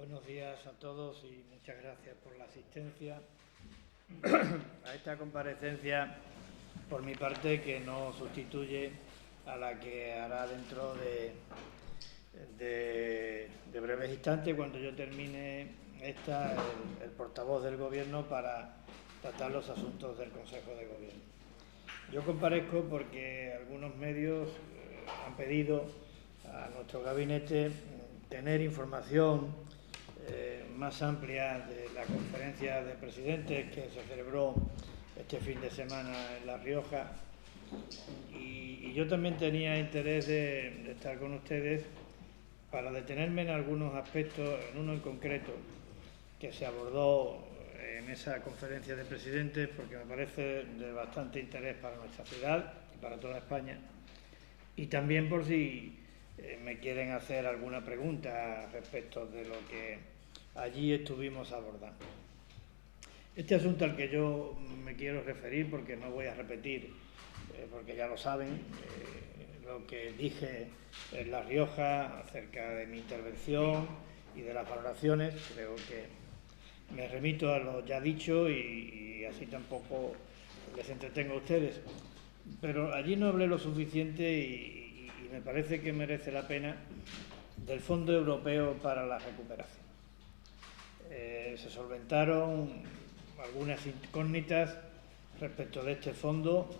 Buenos días a todos y muchas gracias por la asistencia a esta comparecencia por mi parte, que no sustituye a la que hará dentro de breves instantes, cuando yo termine el portavoz del Gobierno para tratar los asuntos del Consejo de Gobierno. Yo comparezco porque algunos medios han pedido a nuestro gabinete tener información más amplia de la conferencia de presidentes que se celebró este fin de semana en La Rioja, y yo también tenía interés de estar con ustedes para detenerme en algunos aspectos, en uno en concreto que se abordó en esa conferencia de presidentes, porque me parece de bastante interés para nuestra ciudad y para toda España, y también por si me quieren hacer alguna pregunta respecto de lo que allí estuvimos abordando. Este asunto al que yo me quiero referir, porque no voy a repetir, porque ya lo saben, lo que dije en La Rioja acerca de mi intervención y de las valoraciones, creo que me remito a lo ya dicho y así tampoco les entretengo a ustedes. Pero allí no hablé lo suficiente y me parece que merece la pena del Fondo Europeo para la Recuperación. Se solventaron algunas incógnitas respecto de este fondo,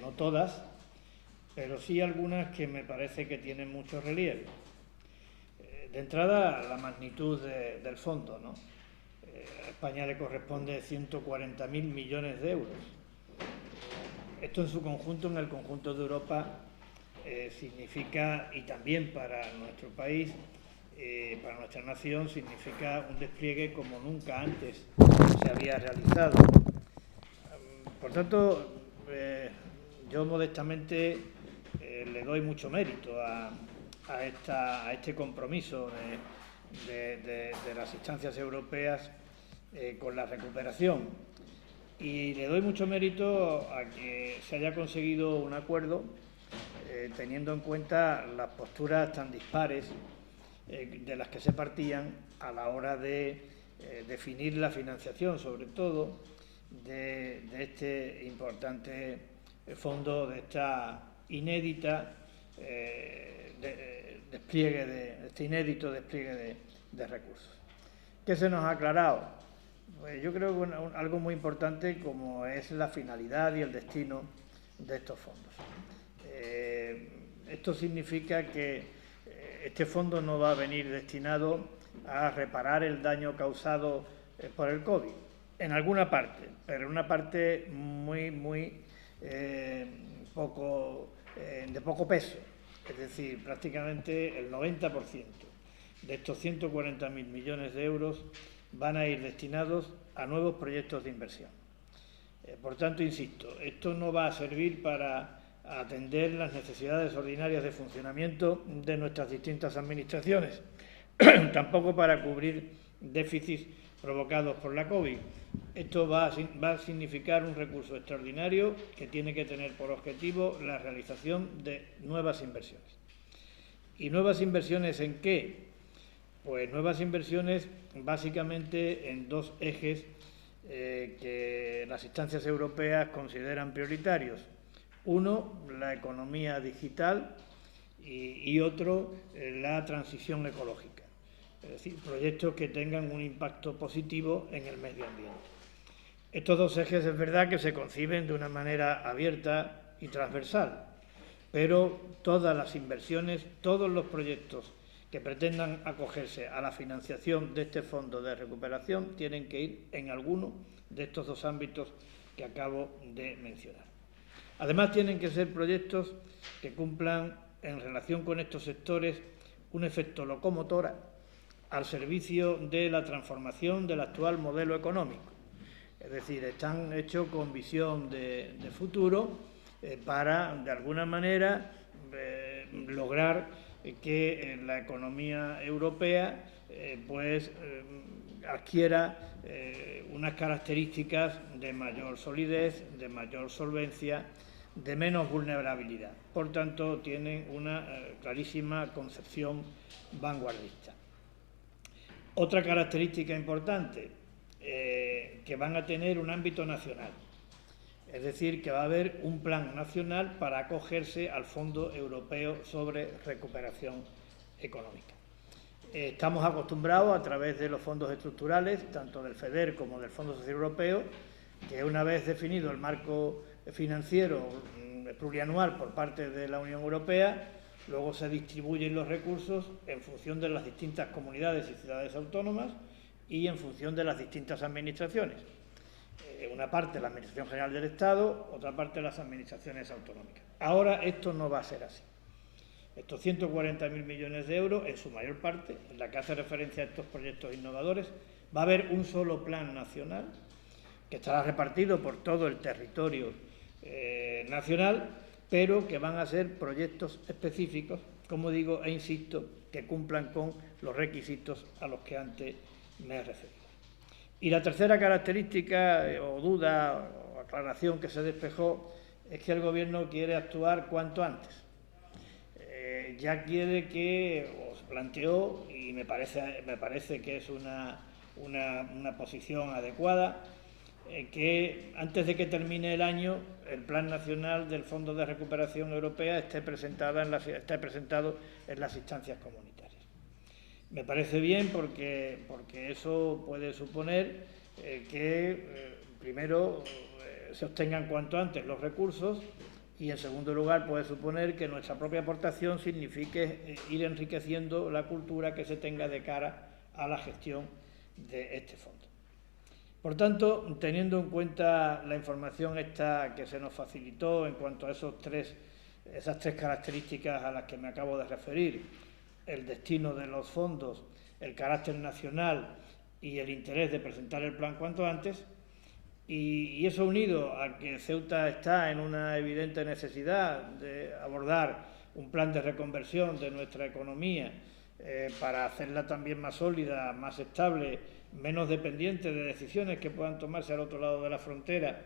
no todas, pero sí algunas que me parece que tienen mucho relieve. De entrada, la magnitud del fondo, ¿no? A España le corresponde 140.000 millones de euros. Esto en su conjunto, en el conjunto de Europa, significa, y también para nuestro país, para nuestra nación, significa un despliegue como nunca antes se había realizado. Por tanto, yo modestamente le doy mucho mérito a este compromiso de las instancias europeas con la recuperación, y le doy mucho mérito a que se haya conseguido un acuerdo teniendo en cuenta las posturas tan dispares de las que se partían a la hora de definir la financiación, sobre todo de este importante fondo, de esta inédita inédito despliegue de recursos. ¿Qué se nos ha aclarado? Pues yo creo que algo muy importante, como es la finalidad y el destino de estos fondos. Esto significa que este fondo no va a venir destinado a reparar el daño causado por el COVID, en alguna parte, pero en una parte muy de poco peso. Es decir, prácticamente el 90% de estos 140.000 millones de euros van a ir destinados a nuevos proyectos de inversión. Por tanto, insisto, esto no va a servir para atender las necesidades ordinarias de funcionamiento de nuestras distintas administraciones, tampoco para cubrir déficits provocados por la COVID. Esto va a significar un recurso extraordinario que tiene que tener por objetivo la realización de nuevas inversiones. ¿Y nuevas inversiones en qué? Pues nuevas inversiones básicamente en dos ejes que las instancias europeas consideran prioritarios. Uno, la economía digital, y otro, la transición ecológica. Es decir, proyectos que tengan un impacto positivo en el medio ambiente. Estos dos ejes es verdad que se conciben de una manera abierta y transversal, pero todas las inversiones, todos los proyectos que pretendan acogerse a la financiación de este fondo de recuperación tienen que ir en alguno de estos dos ámbitos que acabo de mencionar. Además, tienen que ser proyectos que cumplan, en relación con estos sectores, un efecto locomotora al servicio de la transformación del actual modelo económico. Es decir, están hechos con visión de futuro para, de alguna manera, lograr que la economía europea adquiera unas características de mayor solidez, de mayor solvencia, de menos vulnerabilidad. Por tanto, tienen una clarísima concepción vanguardista. Otra característica importante, que van a tener un ámbito nacional. Es decir, que va a haber un plan nacional para acogerse al Fondo Europeo sobre Recuperación Económica. Estamos acostumbrados, a través de los fondos estructurales, tanto del FEDER como del Fondo Social Europeo, que una vez definido el marco financiero plurianual por parte de la Unión Europea, luego se distribuyen los recursos en función de las distintas comunidades y ciudades autónomas y en función de las distintas administraciones. Una parte la Administración General del Estado, otra parte las administraciones autonómicas. Ahora esto no va a ser así. Estos 140.000 millones de euros, en su mayor parte, en la que hace referencia a estos proyectos innovadores, va a haber un solo plan nacional que estará repartido por todo el territorio nacional, pero que van a ser proyectos específicos, como digo, e insisto, que cumplan con los requisitos a los que antes me he referido. Y la tercera característica o duda o aclaración que se despejó es que el Gobierno quiere actuar cuanto antes. Ya quiere que, o se planteó, y me parece que es una posición adecuada, que antes de que termine el año el Plan Nacional del Fondo de Recuperación Europea esté presentado en las instancias comunitarias. Me parece bien porque eso puede suponer que primero se obtengan cuanto antes los recursos y, en segundo lugar, puede suponer que nuestra propia aportación signifique ir enriqueciendo la cultura que se tenga de cara a la gestión de este fondo. Por tanto, teniendo en cuenta la información esta que se nos facilitó en cuanto a esas tres características a las que me acabo de referir, el destino de los fondos, el carácter nacional y el interés de presentar el plan cuanto antes, y eso unido a que Ceuta está en una evidente necesidad de abordar un plan de reconversión de nuestra economía para hacerla también más sólida, más estable, menos dependiente de decisiones que puedan tomarse al otro lado de la frontera,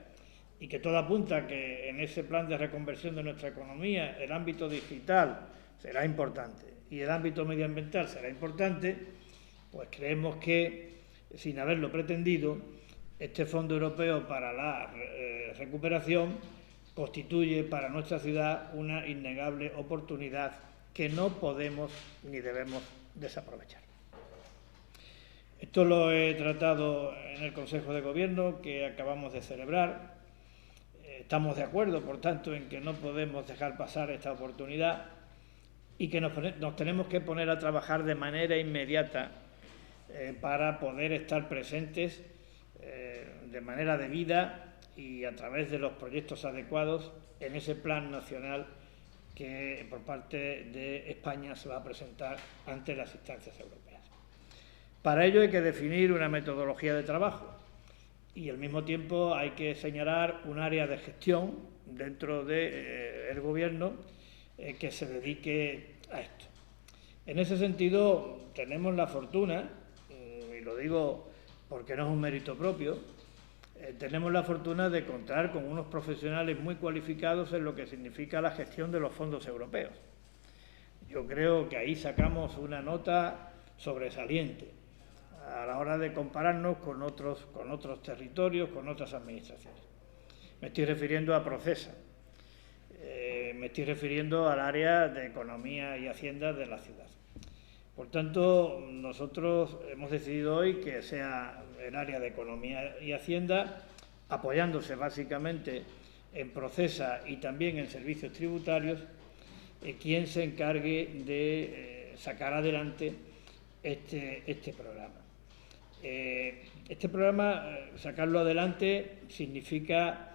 y que todo apunta a que en ese plan de reconversión de nuestra economía el ámbito digital será importante y el ámbito medioambiental será importante, pues creemos que, sin haberlo pretendido, este Fondo Europeo para la Recuperación constituye para nuestra ciudad una innegable oportunidad que no podemos ni debemos desaprovechar. Esto lo he tratado en el Consejo de Gobierno que acabamos de celebrar. Estamos de acuerdo, por tanto, en que no podemos dejar pasar esta oportunidad y que nos tenemos que poner a trabajar de manera inmediata para poder estar presentes de manera debida y a través de los proyectos adecuados en ese plan nacional que por parte de España se va a presentar ante las instancias europeas. Para ello hay que definir una metodología de trabajo y al mismo tiempo hay que señalar un área de gestión dentro del Gobierno que se dedique a esto. En ese sentido tenemos la fortuna, y lo digo porque no es un mérito propio, tenemos la fortuna de contar con unos profesionales muy cualificados en lo que significa la gestión de los fondos europeos. Yo creo que ahí sacamos una nota sobresaliente a la hora de compararnos con otros territorios, con otras administraciones. Me estoy refiriendo a Procesa, me estoy refiriendo al área de Economía y Hacienda de la ciudad. Por tanto, nosotros hemos decidido hoy que sea el área de Economía y Hacienda, apoyándose básicamente en Procesa y también en servicios tributarios, quien se encargue de sacar adelante este programa. Este programa, sacarlo adelante, significa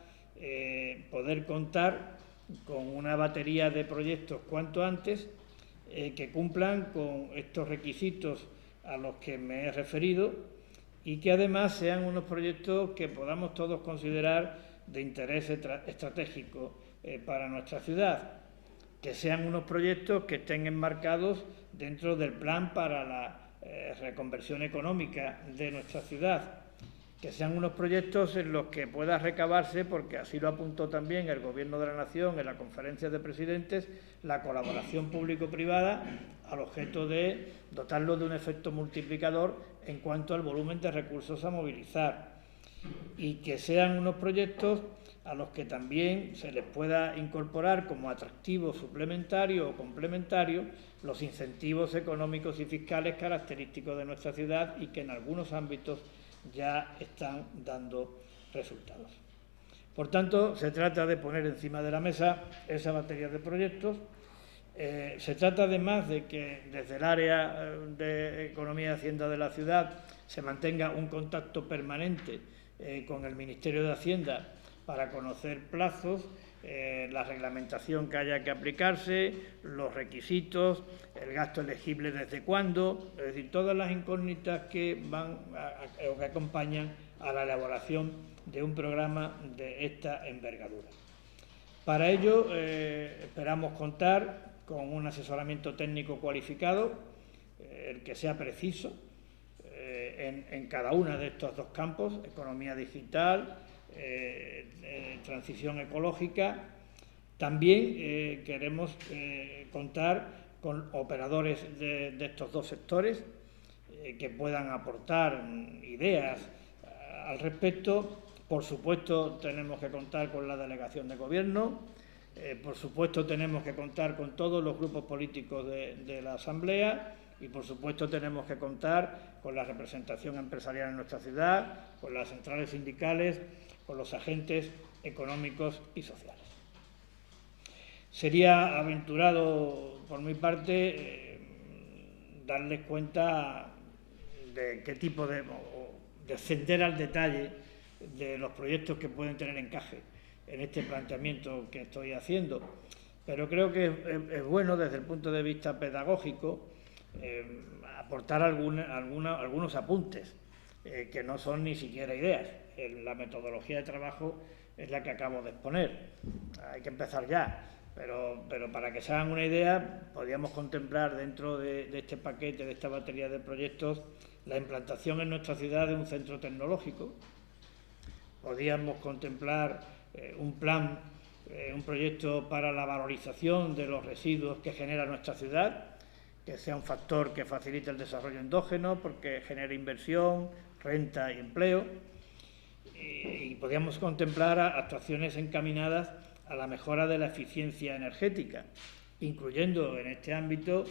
poder contar con una batería de proyectos cuanto antes que cumplan con estos requisitos a los que me he referido y que además sean unos proyectos que podamos todos considerar de interés estratégico para nuestra ciudad, que sean unos proyectos que estén enmarcados dentro del plan para la reconversión económica de nuestra ciudad, que sean unos proyectos en los que pueda recabarse, porque así lo apuntó también el Gobierno de la Nación en la conferencia de presidentes, la colaboración público-privada al objeto de dotarlo de un efecto multiplicador en cuanto al volumen de recursos a movilizar, y que sean unos proyectos a los que también se les pueda incorporar como atractivo suplementario o complementario los incentivos económicos y fiscales característicos de nuestra ciudad y que en algunos ámbitos ya están dando resultados. Por tanto, se trata de poner encima de la mesa esa batería de proyectos. Se trata además de que desde el área de Economía y Hacienda de la ciudad se mantenga un contacto permanente con el Ministerio de Hacienda para conocer plazos, la reglamentación que haya que aplicarse, los requisitos, el gasto elegible desde cuándo, es decir, todas las incógnitas que o que acompañan a la elaboración de un programa de esta envergadura. Para ello esperamos contar con un asesoramiento técnico cualificado, el que sea preciso en cada uno de estos dos campos, economía digital, transición ecológica. También queremos contar con operadores de estos dos sectores que puedan aportar ideas al respecto. Por supuesto, tenemos que contar con la delegación de gobierno, por supuesto, tenemos que contar con todos los grupos políticos de la Asamblea y, por supuesto, tenemos que contar con la representación empresarial en nuestra ciudad, con las centrales sindicales, con los agentes económicos y sociales. Sería aventurado, por mi parte, darles cuenta de qué tipo de descender al detalle de los proyectos que pueden tener encaje en este planteamiento que estoy haciendo, pero creo que es bueno desde el punto de vista pedagógico aportar algunos apuntes que no son ni siquiera ideas. La metodología de trabajo es la que acabo de exponer. Hay que empezar ya, pero para que se hagan una idea, podríamos contemplar dentro de este paquete, de esta batería de proyectos, la implantación en nuestra ciudad de un centro tecnológico. Podríamos contemplar un plan, un proyecto para la valorización de los residuos que genera nuestra ciudad, que sea un factor que facilite el desarrollo endógeno, porque genere inversión, renta y empleo. Y podríamos contemplar actuaciones encaminadas a la mejora de la eficiencia energética, incluyendo en este ámbito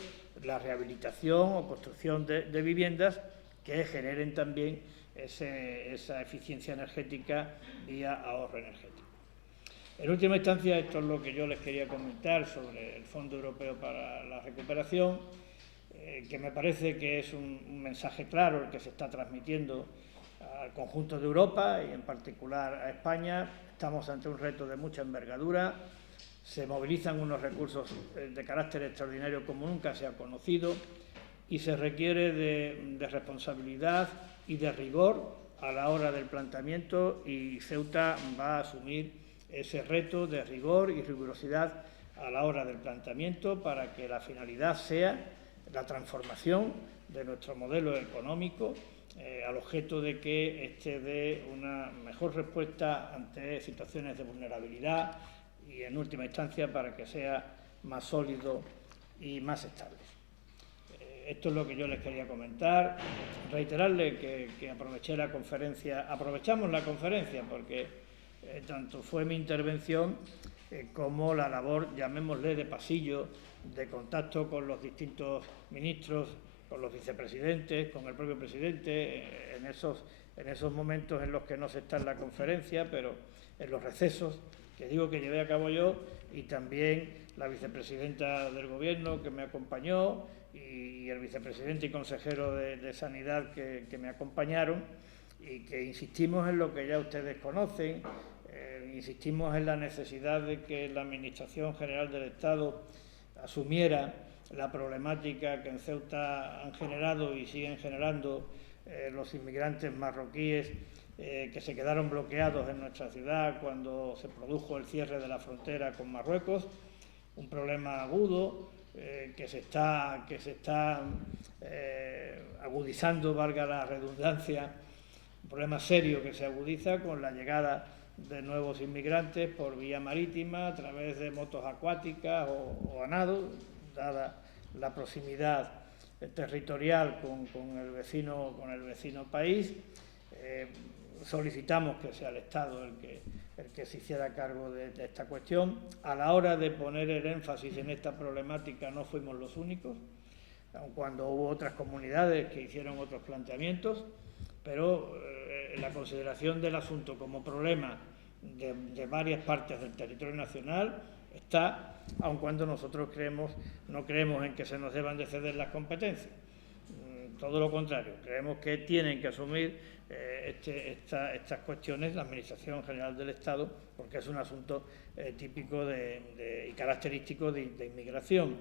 la rehabilitación o construcción de viviendas que generen también esa eficiencia energética vía ahorro energético. En última instancia, esto es lo que yo les quería comentar sobre el Fondo Europeo para la Recuperación, que me parece que es un mensaje claro el que se está transmitiendo al conjunto de Europa y en particular a España. Estamos ante un reto de mucha envergadura, se movilizan unos recursos de carácter extraordinario como nunca se ha conocido y se requiere de responsabilidad y de rigor a la hora del planteamiento, y Ceuta va a asumir ese reto de rigor y rigurosidad a la hora del planteamiento para que la finalidad sea la transformación de nuestro modelo económico al objeto de que éste dé una mejor respuesta ante situaciones de vulnerabilidad y, en última instancia, para que sea más sólido y más estable. Esto es lo que yo les quería comentar. Reiterarle que aprovechamos la conferencia porque tanto fue mi intervención como la labor, llamémosle, de pasillo, de contacto con los distintos ministros, con los vicepresidentes, con el propio presidente, en esos momentos en los que no se está en la conferencia, pero en los recesos, que digo que llevé a cabo yo, y también la vicepresidenta del Gobierno que me acompañó y el vicepresidente y consejero de Sanidad que me acompañaron, y que insistimos en lo que ya ustedes conocen, insistimos en la necesidad de que la Administración General del Estado asumiera la problemática que en Ceuta han generado y siguen generando los inmigrantes marroquíes que se quedaron bloqueados en nuestra ciudad cuando se produjo el cierre de la frontera con Marruecos, un problema agudo que se está agudizando, valga la redundancia, Un problema serio que se agudiza con la llegada de nuevos inmigrantes por vía marítima, a través de motos acuáticas o a nado, dada la proximidad territorial con el vecino país. Solicitamos que sea el Estado el que se hiciera cargo de esta cuestión. A la hora de poner el énfasis en esta problemática no fuimos los únicos, aun cuando hubo otras comunidades que hicieron otros planteamientos, pero la consideración del asunto como problema de varias partes del territorio nacional está, aun cuando nosotros no creemos en que se nos deban de ceder las competencias. Todo lo contrario, creemos que tienen que asumir estas cuestiones la Administración General del Estado, porque es un asunto típico y característico de inmigración.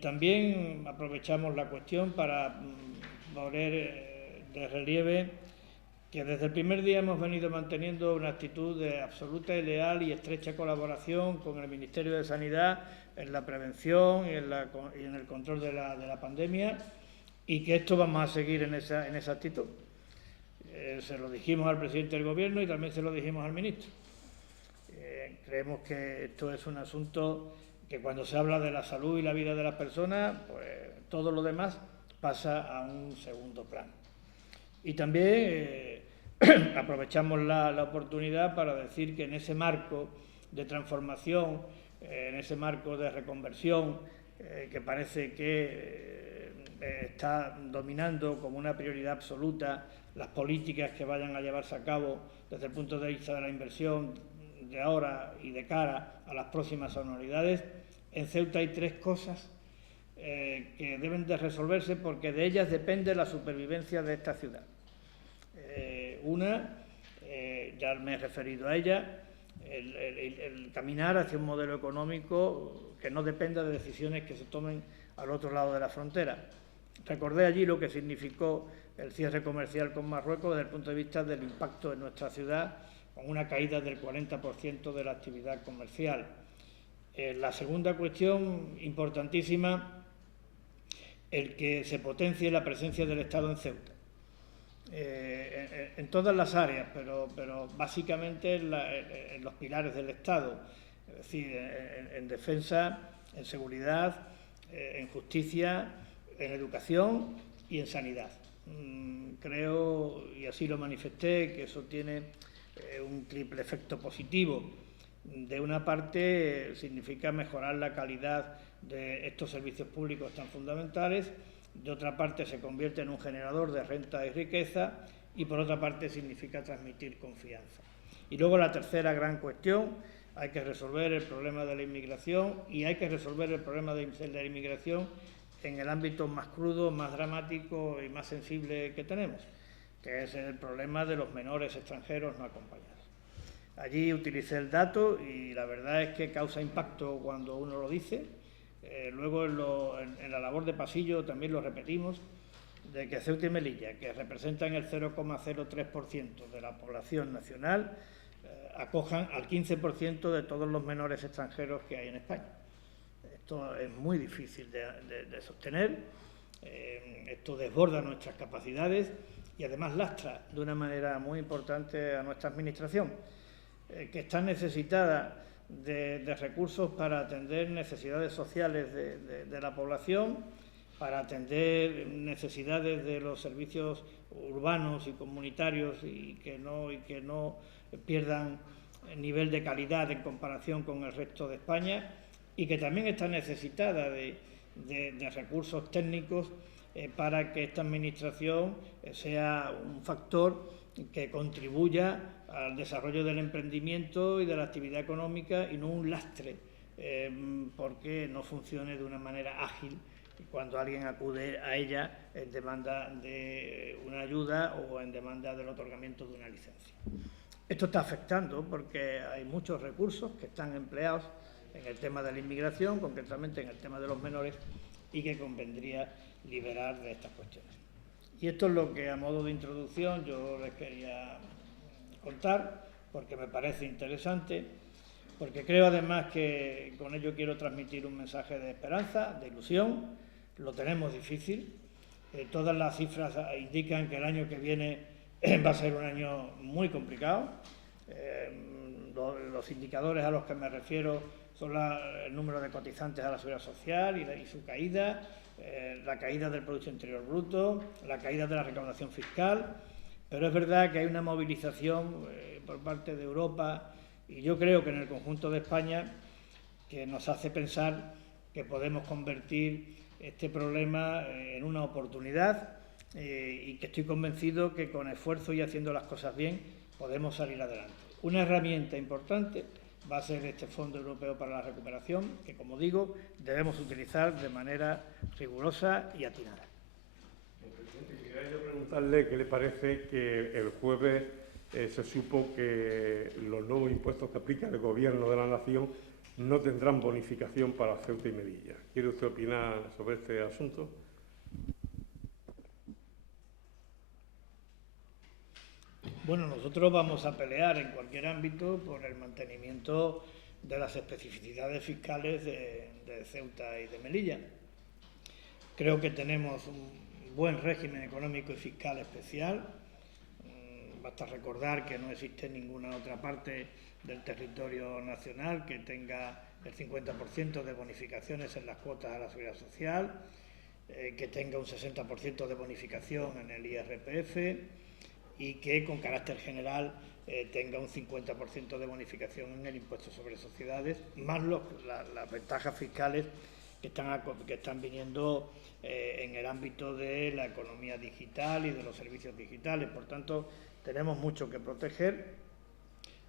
También aprovechamos la cuestión para poner de relieve que desde el primer día hemos venido manteniendo una actitud de absoluta y leal y estrecha colaboración con el Ministerio de Sanidad en la prevención y en el control de la pandemia, y que esto vamos a seguir en esa actitud. Se lo dijimos al presidente del Gobierno y también se lo dijimos al ministro. Creemos que esto es un asunto que cuando se habla de la salud y la vida de las personas, pues todo lo demás pasa a un segundo plano. Y también aprovechamos la oportunidad para decir que en ese marco de transformación, en ese marco de reconversión, que parece que está dominando como una prioridad absoluta las políticas que vayan a llevarse a cabo desde el punto de vista de la inversión de ahora y de cara a las próximas anualidades, en Ceuta hay 3 cosas que deben de resolverse porque de ellas depende la supervivencia de esta ciudad. Una, ya me he referido a ella, el caminar hacia un modelo económico que no dependa de decisiones que se tomen al otro lado de la frontera. Recordé allí lo que significó el cierre comercial con Marruecos desde el punto de vista del impacto en nuestra ciudad, con una caída del 40% de la actividad comercial. La segunda cuestión importantísima, el que se potencie la presencia del Estado en Ceuta. En todas las áreas, pero básicamente en los pilares del Estado, es decir, en defensa, en seguridad, en justicia, en educación y en sanidad. Creo, y así lo manifesté, que eso tiene un triple efecto positivo. De una parte, significa mejorar la calidad de estos servicios públicos tan fundamentales. De otra parte, se convierte en un generador de renta y riqueza, y por otra parte significa transmitir confianza. Y luego la tercera gran cuestión, hay que resolver el problema de la inmigración, y hay que resolver el problema de la inmigración en el ámbito más crudo, más dramático y más sensible que tenemos, que es el problema de los menores extranjeros no acompañados. Allí utilicé el dato y la verdad es que causa impacto cuando uno lo dice. Luego en la labor de pasillo también lo repetimos, de que Ceuta y Melilla, que representan el 0,03% de la población nacional, acojan al 15% de todos los menores extranjeros que hay en España. Esto es muy difícil de sostener, esto desborda nuestras capacidades y además lastra de una manera muy importante a nuestra administración, que está necesitada de recursos para atender necesidades sociales de la población, para atender necesidades de los servicios urbanos y comunitarios y que no pierdan el nivel de calidad en comparación con el resto de España, y que también está necesitada de recursos técnicos para que esta administración sea un factor que contribuya al desarrollo del emprendimiento y de la actividad económica y no un lastre porque no funcione de una manera ágil cuando alguien acude a ella en demanda de una ayuda o en demanda del otorgamiento de una licencia. Esto está afectando porque hay muchos recursos que están empleados en el tema de la inmigración, concretamente en el tema de los menores, y que convendría liberar de estas cuestiones. Y esto es lo que a modo de introducción yo les quería contar, porque me parece interesante, porque creo además que con ello quiero transmitir un mensaje de esperanza, de ilusión. Lo tenemos difícil, todas las cifras indican que el año que viene va a ser un año muy complicado. Los indicadores a los que me refiero son el número de cotizantes a la Seguridad Social y su caída, la caída del Producto Interior Bruto, la caída de la recaudación fiscal, pero es verdad que hay una movilización por parte de Europa y yo creo que en el conjunto de España que nos hace pensar que podemos convertir este problema en una oportunidad y que estoy convencido que con esfuerzo y haciendo las cosas bien podemos salir adelante. Una herramienta importante va a ser este Fondo Europeo para la Recuperación, que, como digo, debemos utilizar de manera rigurosa y atinada. Presidente, quería yo preguntarle qué le parece que el jueves se supo que los nuevos impuestos que aplica el Gobierno de la Nación no tendrán bonificación para Ceuta y Melilla. ¿Quiere usted opinar sobre este asunto? Bueno, nosotros vamos a pelear en cualquier ámbito por el mantenimiento de las especificidades fiscales de Ceuta y de Melilla. Creo que tenemos un buen régimen económico y fiscal especial. Basta recordar que no existe ninguna otra parte del territorio nacional que tenga el 50% de bonificaciones en las cuotas a la Seguridad Social, que tenga un 60% de bonificación en el IRPF y que con carácter general tenga un 50% de bonificación en el impuesto sobre sociedades, más las ventajas fiscales que están viniendo en el ámbito de la economía digital y de los servicios digitales. Por tanto, tenemos mucho que proteger.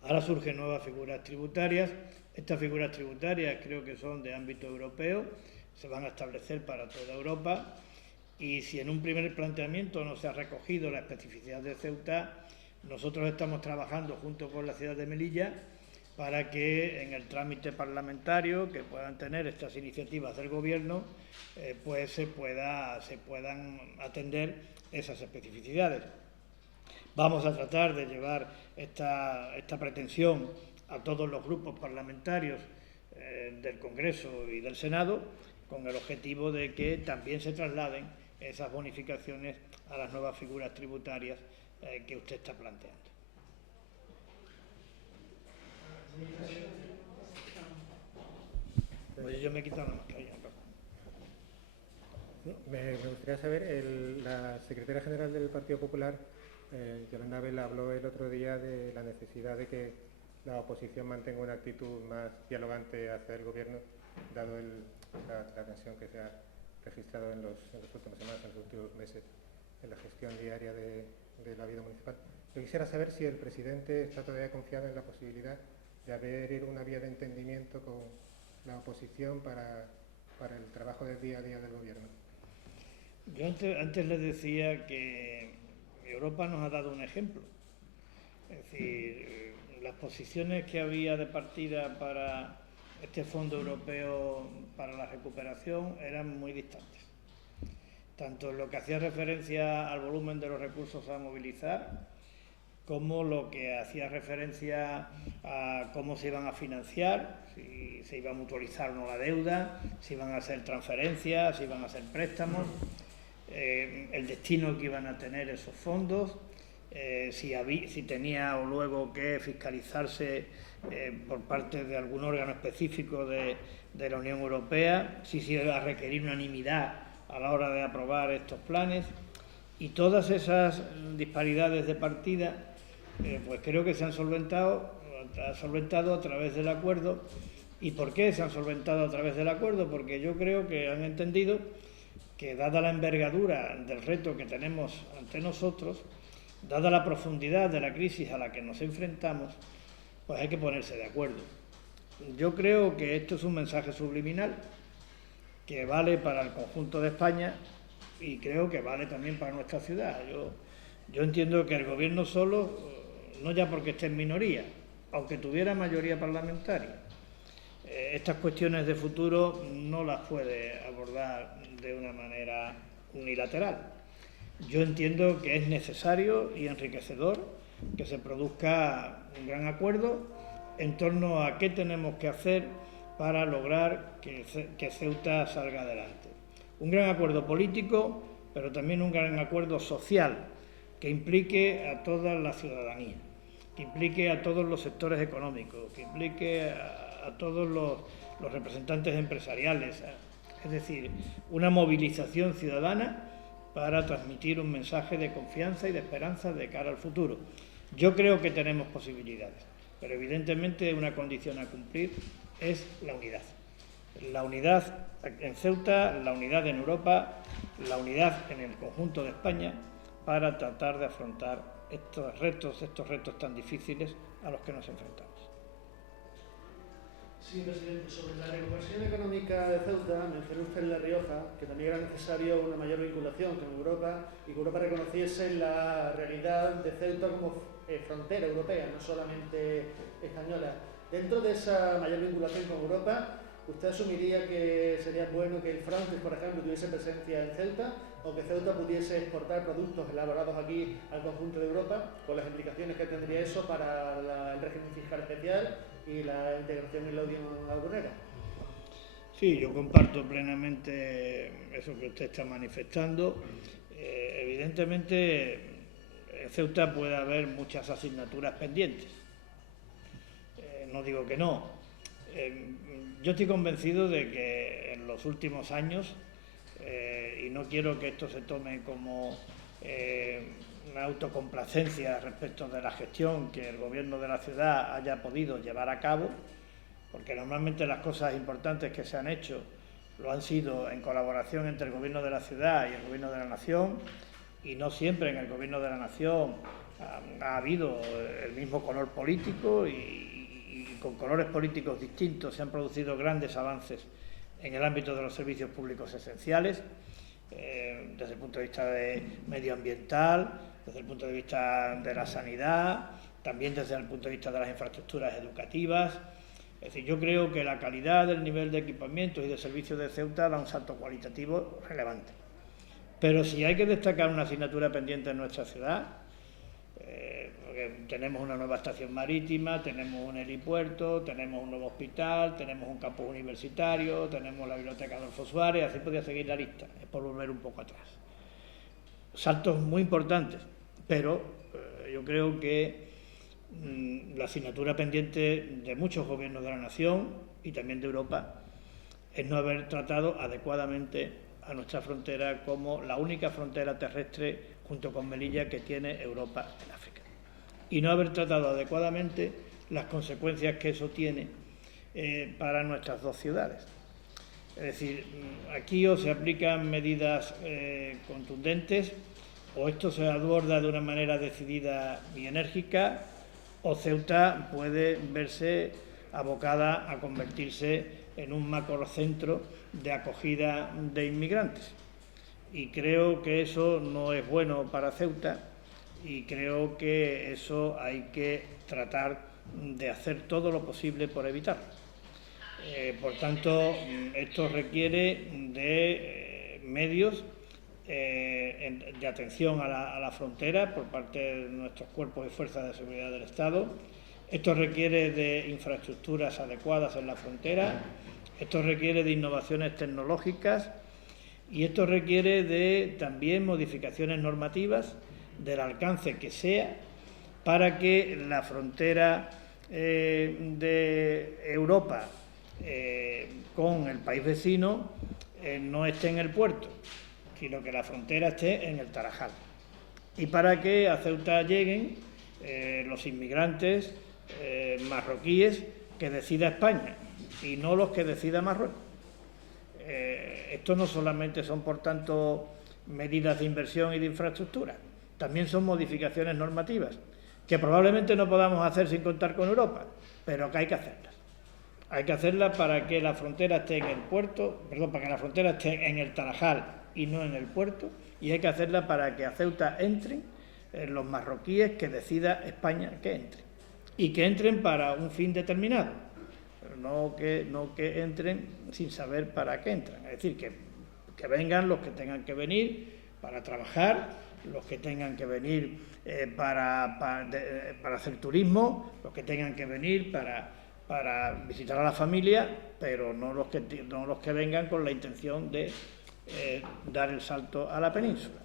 Ahora surgen nuevas figuras tributarias. Estas figuras tributarias creo que son de ámbito europeo, se van a establecer para toda Europa y si en un primer planteamiento no se ha recogido la especificidad de Ceuta, nosotros estamos trabajando junto con la ciudad de Melilla para que en el trámite parlamentario que puedan tener estas iniciativas del Gobierno, pues se puedan atender esas especificidades. Vamos a tratar de llevar esta pretensión a todos los grupos parlamentarios del Congreso y del Senado con el objetivo de que también se trasladen esas bonificaciones a las nuevas figuras tributarias que usted está planteando. Pues yo me he quitado la mascarilla. Me gustaría saber, la secretaria general del Partido Popular, Yolanda Vela, habló el otro día de la necesidad de que la oposición mantenga una actitud más dialogante hacia el Gobierno, dado la tensión que se ha registrado en las últimas semanas, en los últimos meses, en la gestión diaria de la vida municipal. Yo quisiera saber si el presidente está todavía confiado en la posibilidad de abrir una vía de entendimiento con la oposición para el trabajo del día a día del Gobierno. Yo antes les decía que Europa nos ha dado un ejemplo. Es decir, las posiciones que había de partida para este Fondo Europeo para la Recuperación eran muy distantes. Tanto en lo que hacía referencia al volumen de los recursos a movilizar, como lo que hacía referencia a cómo se iban a financiar, si se iba a mutualizar o no la deuda, si iban a ser transferencias, si iban a ser préstamos, el destino que iban a tener esos fondos, si tenía o luego que fiscalizarse por parte de algún órgano específico de la Unión Europea, si se iba a requerir unanimidad a la hora de aprobar estos planes. Y todas esas disparidades de partida, pues creo que se han solventado a través del acuerdo. ¿Y por qué se han solventado a través del acuerdo? Porque yo creo que han entendido que, dada la envergadura del reto que tenemos ante nosotros, dada la profundidad de la crisis a la que nos enfrentamos, pues hay que ponerse de acuerdo. Yo creo que esto es un mensaje subliminal que vale para el conjunto de España y creo que vale también para nuestra ciudad. Yo entiendo que el Gobierno solo, no ya porque esté en minoría, aunque tuviera mayoría parlamentaria, estas cuestiones de futuro no las puede abordar de una manera unilateral. Yo entiendo que es necesario y enriquecedor que se produzca un gran acuerdo en torno a qué tenemos que hacer para lograr que Ceuta salga adelante. Un gran acuerdo político, pero también un gran acuerdo social, que implique a toda la ciudadanía, que implique a todos los sectores económicos, que implique a todos los representantes empresariales, es decir, una movilización ciudadana para transmitir un mensaje de confianza y de esperanza de cara al futuro. Yo creo que tenemos posibilidades, pero evidentemente una condición a cumplir es la unidad. La unidad en Ceuta, la unidad en Europa, la unidad en el conjunto de España para tratar de afrontar estos retos tan difíciles a los que nos enfrentamos. Sí, presidente. Sobre la reconversión económica de Ceuta, mencionó usted en La Rioja que también era necesario una mayor vinculación con Europa y que Europa reconociese la realidad de Ceuta como frontera europea, no solamente española. Dentro de esa mayor vinculación con Europa, ¿usted asumiría que sería bueno que el Frontex, por ejemplo, tuviese presencia en Ceuta o que Ceuta pudiese exportar productos elaborados aquí al conjunto de Europa, con las implicaciones que tendría eso para el régimen fiscal especial y la integración en la Unión Aduanera? Sí, yo comparto plenamente eso que usted está manifestando. Evidentemente, en Ceuta puede haber muchas asignaturas pendientes. No digo que no. Yo estoy convencido de que en los últimos años, y no quiero que esto se tome como una autocomplacencia respecto de la gestión que el gobierno de la ciudad haya podido llevar a cabo, porque normalmente las cosas importantes que se han hecho lo han sido en colaboración entre el gobierno de la ciudad y el gobierno de la nación, y no siempre en el gobierno de la nación ha habido el mismo color político y con colores políticos distintos se han producido grandes avances en el ámbito de los servicios públicos esenciales, desde el punto de vista medioambiental, desde el punto de vista de la sanidad, también desde el punto de vista de las infraestructuras educativas. Es decir, yo creo que la calidad del nivel de equipamientos y de servicios de Ceuta da un salto cualitativo relevante. Pero si hay que destacar una asignatura pendiente en nuestra ciudad, porque tenemos una nueva estación marítima, tenemos un helipuerto, tenemos un nuevo hospital, tenemos un campus universitario, tenemos la biblioteca Adolfo Suárez, así podría seguir la lista, es por volver un poco atrás. Saltos muy importantes, pero yo creo que la asignatura pendiente de muchos gobiernos de la nación y también de Europa es no haber tratado adecuadamente a nuestra frontera como la única frontera terrestre junto con Melilla que tiene Europa en África, y no haber tratado adecuadamente las consecuencias que eso tiene para nuestras dos ciudades. Es decir, aquí o se aplican medidas contundentes, o esto se aborda de una manera decidida y enérgica, o Ceuta puede verse abocada a convertirse en un macrocentro de acogida de inmigrantes. Y creo que eso no es bueno para Ceuta y creo que eso hay que tratar de hacer todo lo posible por evitarlo. Por tanto, esto requiere de medios de atención a la frontera por parte de nuestros cuerpos y fuerzas de seguridad del Estado. Esto requiere de infraestructuras adecuadas en la frontera, esto requiere de innovaciones tecnológicas y esto requiere de también modificaciones normativas del alcance que sea para que la frontera de Europa con el país vecino no esté en el puerto, sino que la frontera esté en el Tarajal. Y para que a Ceuta lleguen los inmigrantes marroquíes que decida España y no los que decida Marruecos. Esto no solamente son, por tanto, medidas de inversión y de infraestructura, también son modificaciones normativas que probablemente no podamos hacer sin contar con Europa, pero que hay que hacerlas. Hay que hacerlas para que la frontera esté en el puerto, para que la frontera esté en el Tarajal y no en el puerto, y hay que hacerla para que a Ceuta entren los marroquíes que decida España que entren, y que entren para un fin determinado, no que entren sin saber para qué entran. Es decir, que vengan los que tengan que venir para trabajar, los que tengan que venir para hacer turismo, los que tengan que venir para visitar a la familia, pero no los que vengan con la intención de dar el salto a la península.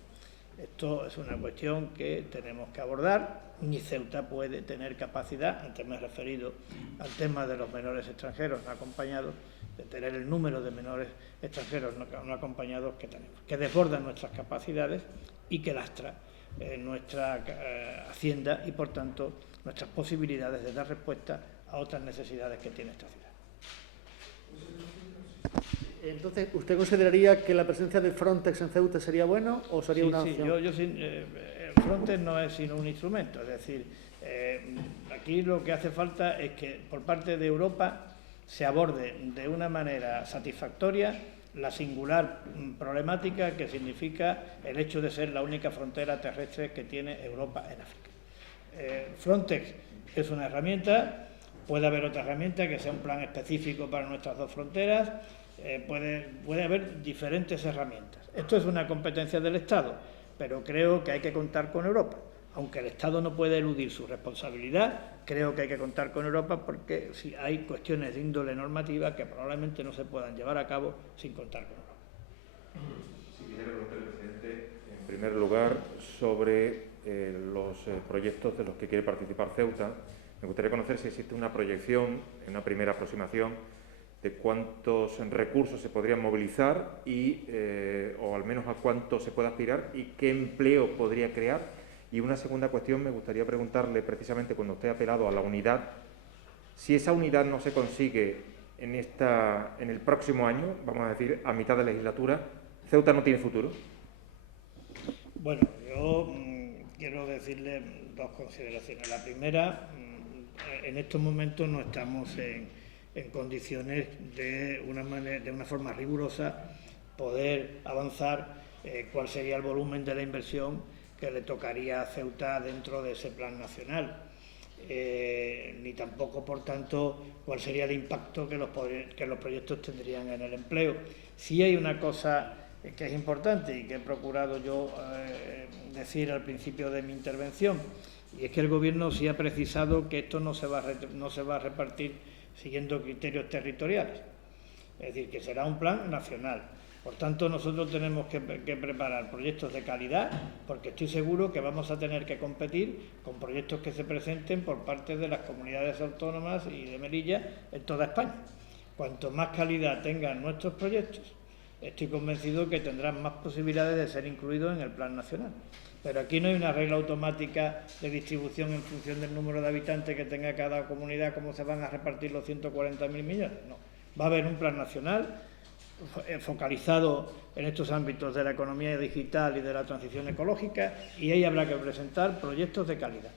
Esto es una cuestión que tenemos que abordar. Ni Ceuta puede tener capacidad, antes me he referido al tema de los menores extranjeros no acompañados, de tener el número de menores extranjeros no acompañados que tenemos, que desbordan nuestras capacidades y que lastra nuestra hacienda y, por tanto, nuestras posibilidades de dar respuesta a otras necesidades que tiene esta ciudad. Entonces, ¿usted consideraría que la presencia de Frontex en Ceuta sería bueno o sería una opción? Frontex no es sino un instrumento, es decir, aquí lo que hace falta es que por parte de Europa se aborde de una manera satisfactoria la singular problemática que significa el hecho de ser la única frontera terrestre que tiene Europa en África. Frontex es una herramienta, puede haber otra herramienta que sea un plan específico para nuestras dos fronteras, puede haber diferentes herramientas. Esto es una competencia del Estado, pero creo que hay que contar con Europa. Aunque el Estado no puede eludir su responsabilidad, creo que hay que contar con Europa porque si hay cuestiones de índole normativa que probablemente no se puedan llevar a cabo sin contar con Europa. Si quisiera preguntarle, presidente, en primer lugar, sobre los proyectos de los que quiere participar Ceuta. Me gustaría conocer si existe una proyección, en una primera aproximación, de cuántos recursos se podrían movilizar y, o al menos a cuánto se puede aspirar y qué empleo podría crear. Y una segunda cuestión, me gustaría preguntarle precisamente cuando usted ha apelado a la unidad, si esa unidad no se consigue en el próximo año, vamos a decir a mitad de legislatura, ¿Ceuta no tiene futuro? Bueno, yo quiero decirle dos consideraciones. La primera, en estos momentos no estamos en condiciones de una forma rigurosa poder avanzar cuál sería el volumen de la inversión que le tocaría a Ceuta dentro de ese plan nacional, ni tampoco, por tanto, cuál sería el impacto que los proyectos tendrían en el empleo. Sí hay una cosa que es importante y que he procurado yo decir al principio de mi intervención, y es que el Gobierno sí ha precisado que esto no se va a repartir siguiendo criterios territoriales, es decir, que será un plan nacional. Por tanto, nosotros tenemos que preparar proyectos de calidad, porque estoy seguro que vamos a tener que competir con proyectos que se presenten por parte de las comunidades autónomas y de Melilla en toda España. Cuanto más calidad tengan nuestros proyectos, estoy convencido que tendrán más posibilidades de ser incluidos en el plan nacional. Pero aquí no hay una regla automática de distribución en función del número de habitantes que tenga cada comunidad, cómo se van a repartir los 140.000 millones. No, va a haber un plan nacional focalizado en estos ámbitos de la economía digital y de la transición ecológica, y ahí habrá que presentar proyectos de calidad.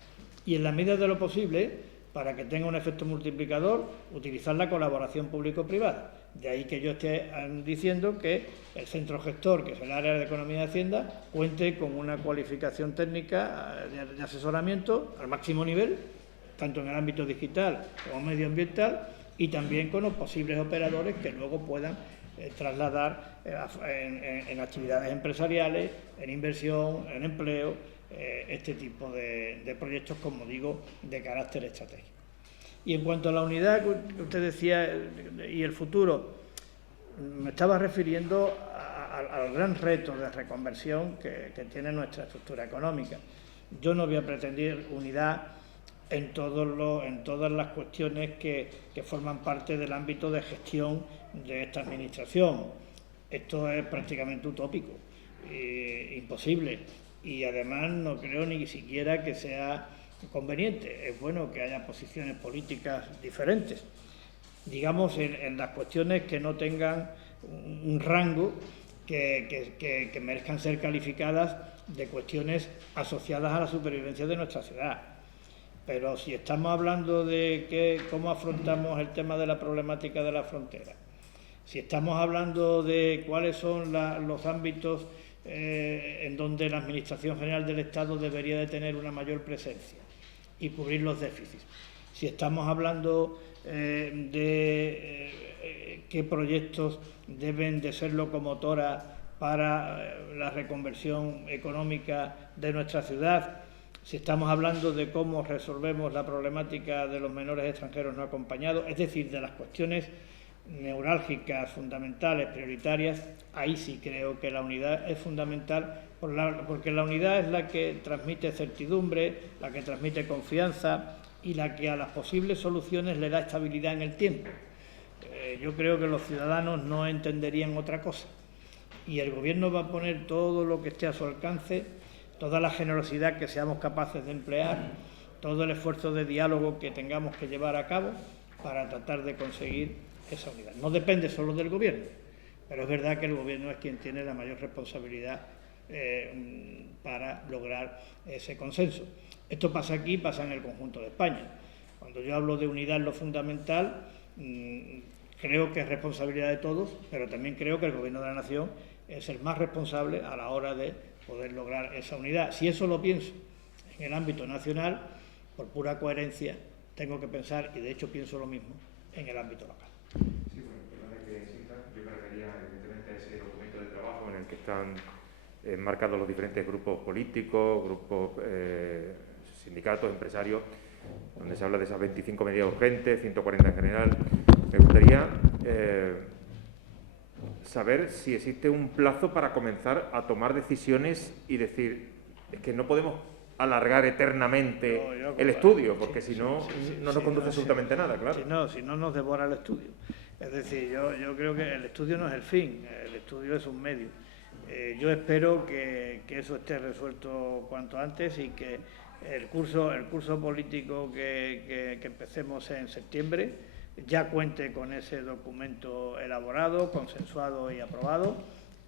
Y en la medida de lo posible, para que tenga un efecto multiplicador, utilizar la colaboración público-privada. De ahí que yo esté diciendo que el centro gestor, que es el área de Economía y Hacienda, cuente con una cualificación técnica de asesoramiento al máximo nivel, tanto en el ámbito digital como medioambiental, y también con los posibles operadores que luego puedan trasladar en actividades empresariales, en inversión, en empleo, este tipo de proyectos, como digo, de carácter estratégico. Y en cuanto a la unidad que usted decía y el futuro, me estaba refiriendo al gran reto de reconversión que tiene nuestra estructura económica. Yo no voy a pretender unidad en todas las cuestiones que forman parte del ámbito de gestión de esta administración. Esto es prácticamente utópico, imposible, y además no creo ni siquiera que sea conveniente. Es bueno que haya posiciones políticas diferentes, digamos, en las cuestiones que no tengan un rango que merezcan ser calificadas de cuestiones asociadas a la supervivencia de nuestra ciudad. Pero si estamos hablando de cómo afrontamos el tema de la problemática de la frontera, si estamos hablando de cuáles son los ámbitos en donde la Administración General del Estado debería de tener una mayor presencia y cubrir los déficits, si estamos hablando de qué proyectos deben de ser locomotoras para la reconversión económica de nuestra ciudad, si estamos hablando de cómo resolvemos la problemática de los menores extranjeros no acompañados, es decir, de las cuestiones neurálgicas, fundamentales, prioritarias, ahí sí creo que la unidad es fundamental porque la unidad es la que transmite certidumbre, la que transmite confianza y la que a las posibles soluciones le da estabilidad en el tiempo. Yo creo que los ciudadanos no entenderían otra cosa y el Gobierno va a poner todo lo que esté a su alcance, toda la generosidad que seamos capaces de emplear, todo el esfuerzo de diálogo que tengamos que llevar a cabo para tratar de conseguir esa unidad. No depende solo del Gobierno, pero es verdad que el Gobierno es quien tiene la mayor responsabilidad para lograr ese consenso. Esto pasa aquí, pasa en el conjunto de España. Cuando yo hablo de unidad en lo fundamental, creo que es responsabilidad de todos, pero también creo que el Gobierno de la Nación es el más responsable a la hora de poder lograr esa unidad. Si eso lo pienso en el ámbito nacional, por pura coherencia, tengo que pensar, y de hecho pienso lo mismo, en el ámbito local. Sí, bueno, perdona que insista, yo me refería evidentemente a ese documento de trabajo en el que están marcados los diferentes grupos políticos, grupos sindicatos, empresarios, donde se habla de esas 25 medidas urgentes, 140 en general. Me gustaría saber si existe un plazo para comenzar a tomar decisiones y decir, es que no podemos alargar eternamente el estudio, porque si no, no nos conduce absolutamente nada, claro. Si no nos devora el estudio. Es decir, yo creo que el estudio no es el fin, el estudio es un medio. Yo espero que eso esté resuelto cuanto antes y que el curso político que empecemos en septiembre ya cuente con ese documento elaborado, consensuado y aprobado,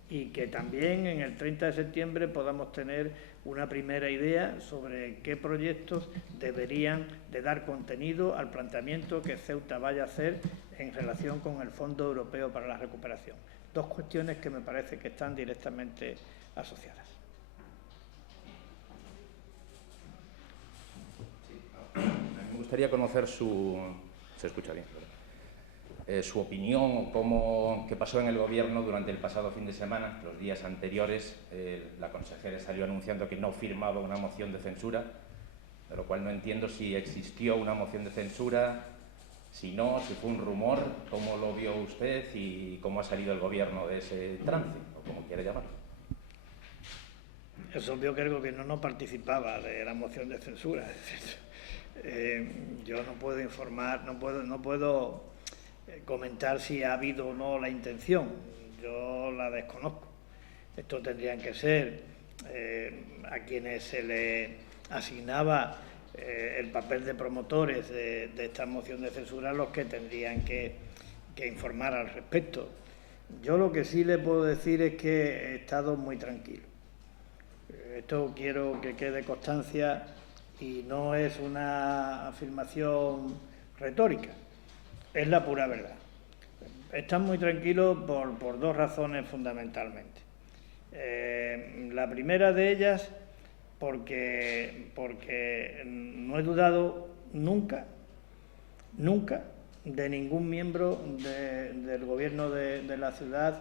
y que también en el 30 de septiembre podamos tener una primera idea sobre qué proyectos deberían de dar contenido al planteamiento que Ceuta vaya a hacer en relación con el Fondo Europeo para la Recuperación. Dos cuestiones que me parece que están directamente asociadas. Me gustaría conocer su opinión o qué pasó en el Gobierno durante el pasado fin de semana. Los días anteriores la consejera salió anunciando que no firmaba una moción de censura, de lo cual no entiendo si existió una moción de censura, si no, si fue un rumor, cómo lo vio usted y cómo ha salido el Gobierno de ese trance, o como quiera llamarlo. Es obvio que el Gobierno no participaba de la moción de censura. Yo no puedo informar, no puedo comentar si ha habido o no la intención. Yo la desconozco. Esto tendrían que ser a quienes se le asignaba el papel de promotores de esta moción de censura los que tendrían que informar al respecto. Yo lo que sí le puedo decir es que he estado muy tranquilo. Esto quiero que quede constancia y no es una afirmación retórica, es la pura verdad. Están muy tranquilos por dos razones fundamentalmente. La primera de ellas, porque no he dudado nunca de ningún miembro del Gobierno de la ciudad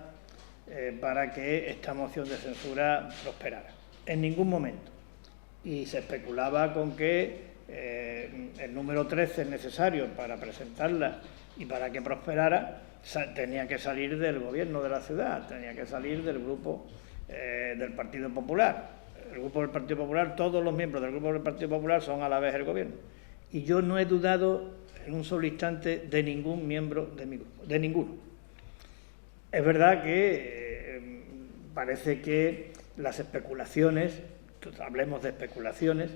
para que esta moción de censura prosperara. En ningún momento. Y se especulaba con que el número 13 necesario para presentarla y para que prosperara tenía que salir del Gobierno de la ciudad, tenía que salir del grupo del Partido Popular. El grupo del Partido Popular, todos los miembros del grupo del Partido Popular son a la vez el Gobierno. Y yo no he dudado en un solo instante de ningún miembro de mi grupo, de ninguno. Es verdad que parece que las especulaciones, hablemos de especulaciones,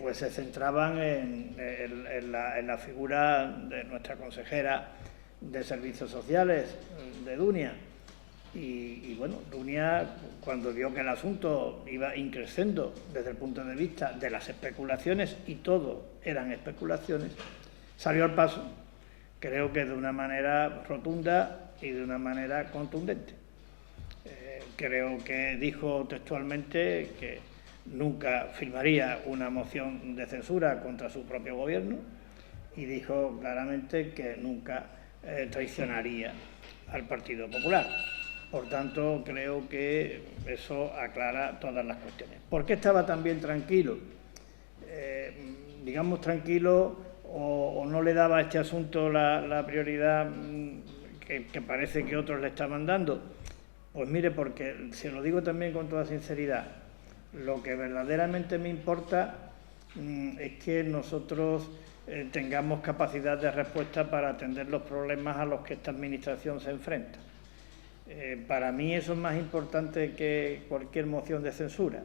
pues se centraban en la figura de nuestra consejera de Servicios Sociales, de Dunia. Y bueno, Dunia, cuando vio que el asunto iba increciendo desde el punto de vista de las especulaciones, y todo eran especulaciones, salió al paso, creo que de una manera rotunda y de una manera contundente. Creo que dijo textualmente que nunca firmaría una moción de censura contra su propio gobierno y dijo claramente que nunca traicionaría al Partido Popular. Por tanto, creo que eso aclara todas las cuestiones. ¿Por qué estaba también tranquilo? Digamos tranquilo, o no le daba a este asunto la prioridad que parece que otros le estaban dando. Pues mire, porque se lo digo también con toda sinceridad, lo que verdaderamente me importa es que nosotros tengamos capacidad de respuesta para atender los problemas a los que esta Administración se enfrenta. Para mí eso es más importante que cualquier moción de censura,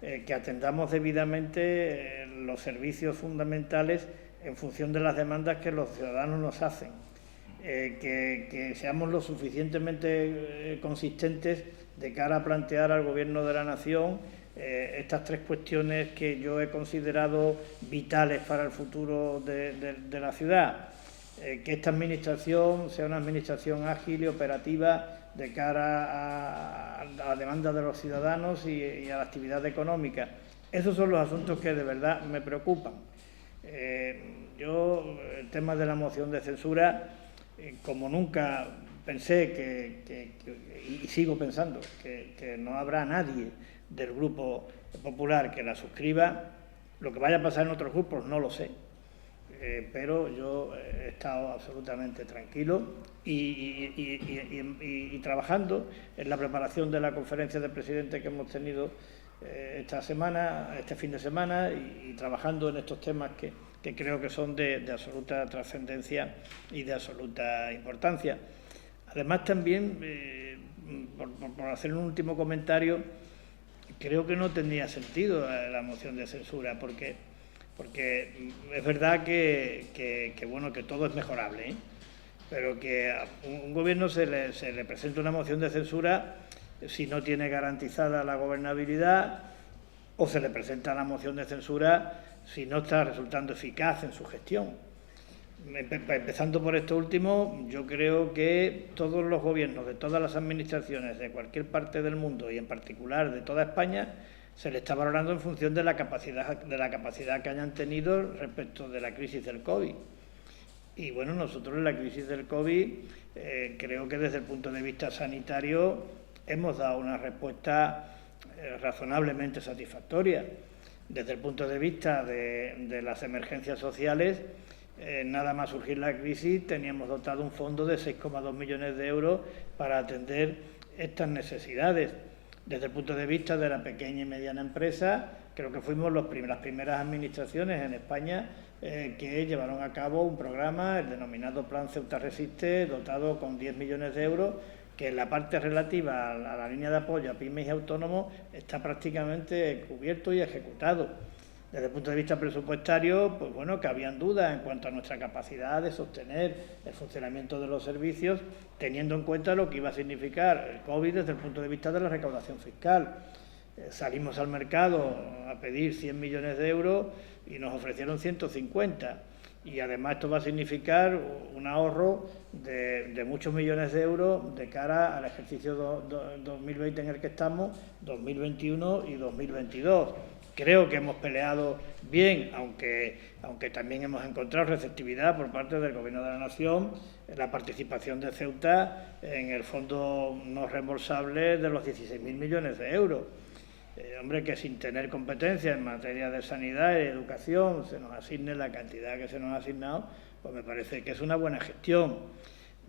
que atendamos debidamente los servicios fundamentales en función de las demandas que los ciudadanos nos hacen, que seamos lo suficientemente consistentes de cara a plantear al Gobierno de la Nación estas tres cuestiones que yo he considerado vitales para el futuro de la ciudad. Que esta Administración sea una Administración ágil y operativa de cara a la demanda de los ciudadanos y a la actividad económica. Esos son los asuntos que de verdad me preocupan. Yo, el tema de la moción de censura, como nunca pensé y sigo pensando que no habrá nadie del Grupo Popular que la suscriba, lo que vaya a pasar en otros grupos no lo sé, pero yo he estado absolutamente tranquilo y trabajando en la preparación de la conferencia de presidentes que hemos tenido este fin de semana y trabajando en estos temas que creo que son de absoluta trascendencia y de absoluta importancia. Además, también, por hacer un último comentario, creo que no tendría sentido la moción de censura, porque es verdad que todo es mejorable, pero que a un gobierno se le presenta una moción de censura si no tiene garantizada la gobernabilidad, o se le presenta la moción de censura si no está resultando eficaz en su gestión. Empezando por esto último, yo creo que todos los gobiernos de todas las administraciones de cualquier parte del mundo y en particular de toda España se le está valorando en función de la capacidad que hayan tenido respecto de la crisis del COVID. Y bueno, nosotros en la crisis del COVID creo que desde el punto de vista sanitario hemos dado una respuesta razonablemente satisfactoria. Desde el punto de vista de las emergencias sociales, nada más surgir la crisis, teníamos dotado un fondo de 6,2 millones de euros para atender estas necesidades. Desde el punto de vista de la pequeña y mediana empresa, creo que fuimos las primeras administraciones en España que llevaron a cabo un programa, el denominado Plan Ceuta Resiste, dotado con 10 millones de euros, que en la parte relativa a la línea de apoyo a pymes y autónomos está prácticamente cubierto y ejecutado. Desde el punto de vista presupuestario, pues bueno, que habían dudas en cuanto a nuestra capacidad de sostener el funcionamiento de los servicios, teniendo en cuenta lo que iba a significar el COVID desde el punto de vista de la recaudación fiscal. Salimos al mercado a pedir 100 millones de euros y nos ofrecieron 150. Y además esto va a significar un ahorro de muchos millones de euros de cara al ejercicio 2020 en el que estamos, 2021 y 2022. Creo que hemos peleado bien, aunque también hemos encontrado receptividad por parte del Gobierno de la Nación en la participación de Ceuta en el fondo no reembolsable de los 16.000 millones de euros. Hombre, que sin tener competencia en materia de sanidad y educación se nos asigne la cantidad que se nos ha asignado, pues me parece que es una buena gestión.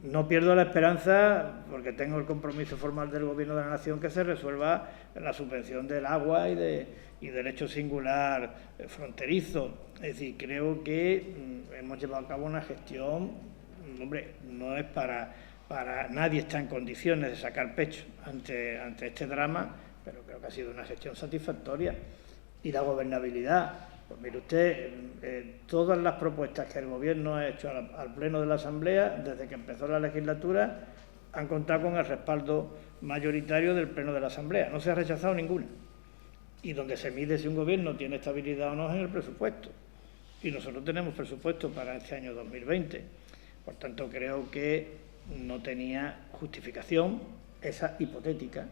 No pierdo la esperanza, porque tengo el compromiso formal del Gobierno de la Nación, que se resuelva la subvención del agua y del hecho singular fronterizo. Es decir, creo que hemos llevado a cabo una gestión, hombre, no es para nadie está en condiciones de sacar pecho ante este drama, pero creo que ha sido una gestión satisfactoria. Y la gobernabilidad, pues mire usted, todas las propuestas que el Gobierno ha hecho al Pleno de la Asamblea, desde que empezó la legislatura, han contado con el respaldo mayoritario del Pleno de la Asamblea. No se ha rechazado ninguna. Y donde se mide si un Gobierno tiene estabilidad o no es en el presupuesto. Y nosotros tenemos presupuesto para este año 2020. Por tanto, creo que no tenía justificación esa hipotética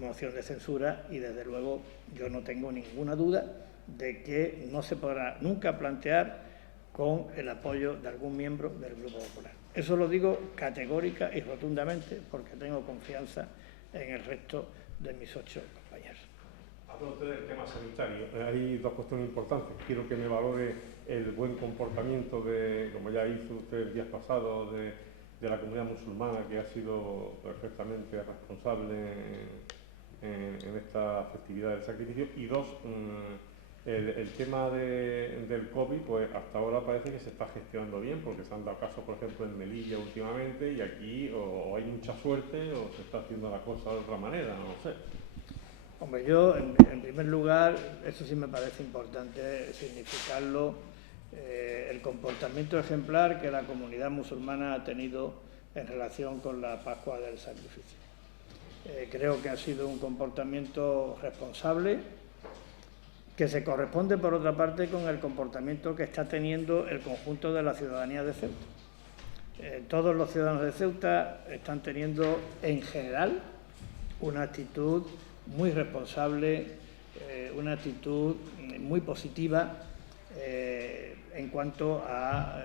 moción de censura y, desde luego, yo no tengo ninguna duda de que no se podrá nunca plantear con el apoyo de algún miembro del Grupo Popular. Eso lo digo categórica y rotundamente porque tengo confianza en el resto de mis 8 compañeros. Habla usted del tema sanitario. Hay dos cuestiones importantes. Quiero que me valore el buen comportamiento como ya hizo usted el día pasado, de la comunidad musulmana, que ha sido perfectamente responsable en esta festividad del sacrificio. Y dos, el tema del COVID, pues hasta ahora parece que se está gestionando bien, porque se han dado casos, por ejemplo, en Melilla últimamente, y aquí o hay mucha suerte o se está haciendo la cosa de otra manera, no lo sé. Hombre, yo, en primer lugar, eso sí me parece importante significarlo, el comportamiento ejemplar que la comunidad musulmana ha tenido en relación con la Pascua del Sacrificio. Creo que ha sido un comportamiento responsable, que se corresponde, por otra parte, con el comportamiento que está teniendo el conjunto de la ciudadanía de Ceuta. Todos los ciudadanos de Ceuta están teniendo, en general, una actitud muy responsable, una actitud muy positiva en cuanto a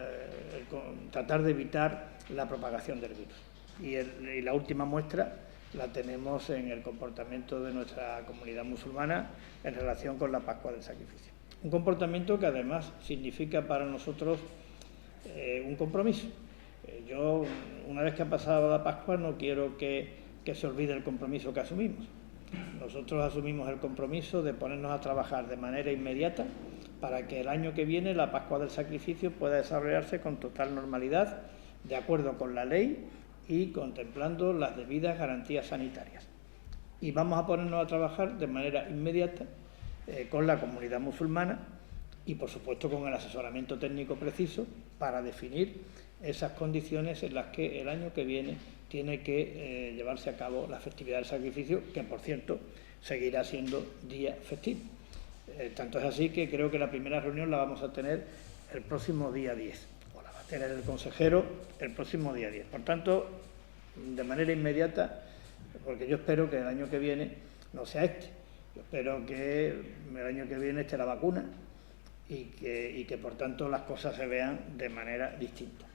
tratar de evitar la propagación del virus. Y la última muestra la tenemos en el comportamiento de nuestra comunidad musulmana en relación con la Pascua del Sacrificio. Un comportamiento que además significa para nosotros un compromiso. Yo, una vez que ha pasado la Pascua, no quiero que se olvide el compromiso que asumimos. Nosotros asumimos el compromiso de ponernos a trabajar de manera inmediata para que el año que viene la Pascua del Sacrificio pueda desarrollarse con total normalidad, de acuerdo con la ley y contemplando las debidas garantías sanitarias. Y vamos a ponernos a trabajar de manera inmediata con la comunidad musulmana y, por supuesto, con el asesoramiento técnico preciso para definir esas condiciones en las que el año que viene tiene que llevarse a cabo la festividad del sacrificio, que, por cierto, seguirá siendo día festivo. Tanto es así que creo que la primera reunión la vamos a tener el próximo día 10, o la va a tener el consejero el próximo día 10. Por tanto, de manera inmediata, porque yo espero que el año que viene no sea este. Yo espero que el año que viene esté la vacuna y que por tanto las cosas se vean de manera distinta.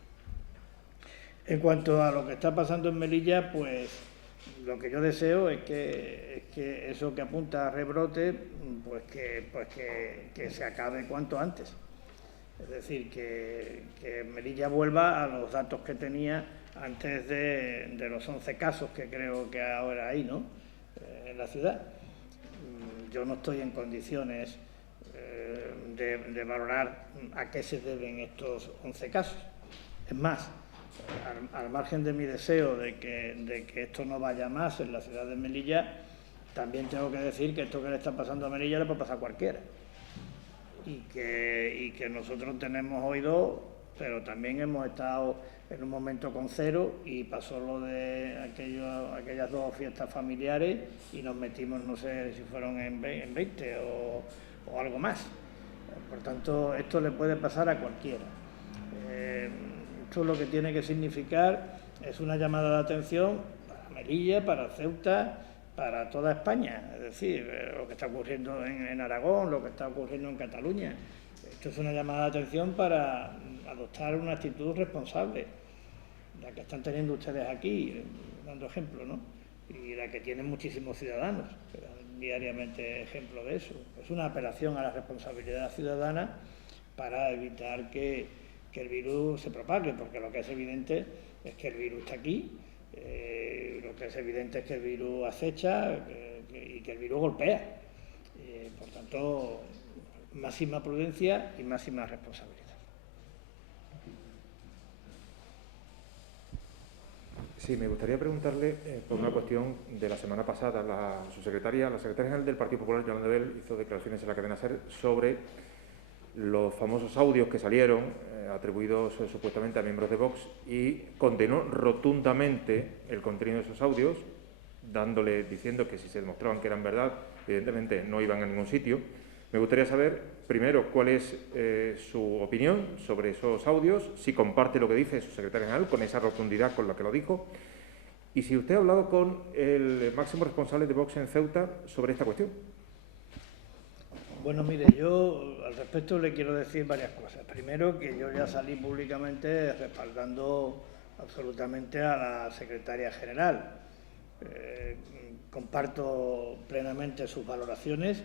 En cuanto a lo que está pasando en Melilla, pues lo que yo deseo es que eso que apunta a rebrote, pues que se acabe cuanto antes. Es decir, que Melilla vuelva a los datos que tenía antes de los 11 casos que creo que ahora hay, ¿no?, en la ciudad. Yo no estoy en condiciones de valorar a qué se deben estos 11 casos. Es más, al margen de mi deseo de que esto no vaya más en la ciudad de Melilla, también tengo que decir que esto que le está pasando a Melilla le puede pasar a cualquiera. Y que nosotros tenemos hoy 2, pero también hemos estado en un momento con 0 y pasó lo de aquellas 2 fiestas familiares y nos metimos, no sé si fueron en 20 o algo más. Por tanto, esto le puede pasar a cualquiera. Esto lo que tiene que significar es una llamada de atención para Melilla, para Ceuta, para toda España. Es decir, lo que está ocurriendo en Aragón, lo que está ocurriendo en Cataluña. Esto es una llamada de atención para adoptar una actitud responsable, la que están teniendo ustedes aquí, dando ejemplo, ¿no? Y la que tienen muchísimos ciudadanos, que dan diariamente ejemplo de eso. Es una apelación a la responsabilidad ciudadana para evitar que el virus se propague, porque lo que es evidente es que el virus está aquí, lo que es evidente es que el virus acecha y que el virus golpea. Por tanto, máxima prudencia y máxima responsabilidad. Sí, me gustaría preguntarle por una cuestión de la semana pasada. La secretaria general del Partido Popular, Yolanda Bell, hizo declaraciones en la cadena SER sobre los famosos audios que salieron atribuidos supuestamente a miembros de Vox y condenó rotundamente el contenido de esos audios, diciendo que si se demostraban que eran verdad, evidentemente no iban a ningún sitio. Me gustaría saber, primero, cuál es su opinión sobre esos audios, si comparte lo que dice su secretaria general con esa rotundidad con la que lo dijo, y si usted ha hablado con el máximo responsable de Vox en Ceuta sobre esta cuestión. Bueno, mire, yo al respecto le quiero decir varias cosas. Primero, que yo ya salí públicamente respaldando absolutamente a la secretaria general. Comparto plenamente sus valoraciones